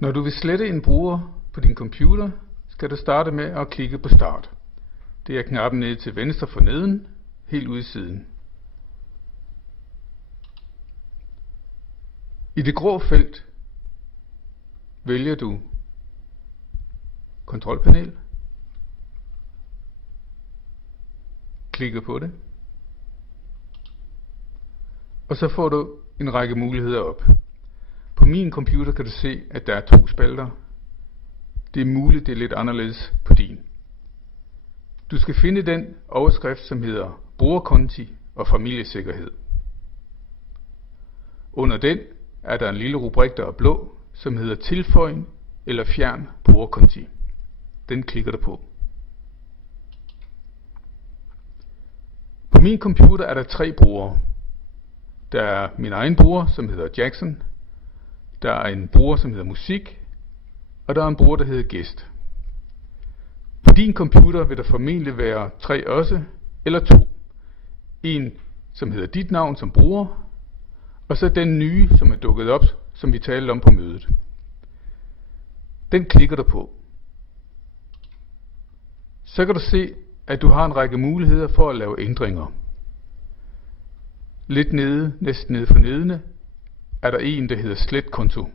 Når du vil slette en bruger på din computer, skal du starte med at klikke på Start. Det er knappen nede til venstre for neden, helt ude i siden. I det grå felt vælger du Kontrolpanel, klikker på det, og så får du en række muligheder op. På min computer kan du se, at der er 2 spalter. Det er muligt, det er lidt anderledes på din. Du skal finde den overskrift, som hedder brugerkonti og familiesikkerhed. Under den er der en lille rubrik, der er blå, som hedder tilføj eller fjern brugerkonti. Den klikker du på. På min computer er der 3 brugere. Der er min egen bruger, som hedder Jackson. Der er en bruger, som hedder musik. Og der er en bruger, der hedder gæst. På din computer vil der formentlig være 3 også, eller 2. En, som hedder dit navn som bruger, og så den nye, som er dukket op, som vi talte om på mødet. Den klikker du på. Så kan du se, at du har en række muligheder for at lave ændringer. Lidt nede, næsten nede for nedene, er der en, der hedder slet konto.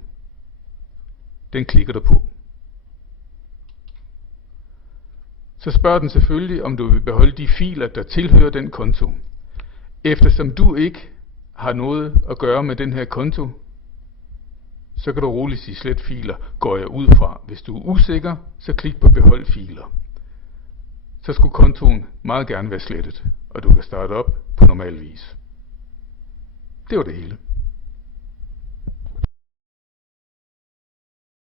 Den klikker du på. Så spørger den selvfølgelig, om du vil beholde de filer, der tilhører den konto. Eftersom du ikke har noget at gøre med den her konto, så kan du roligt sige slet filer, går jeg ud fra. Hvis du er usikker, så klik på behold filer. Så skulle kontoen meget gerne være slettet, og du kan starte op på normal vis. Det var det hele.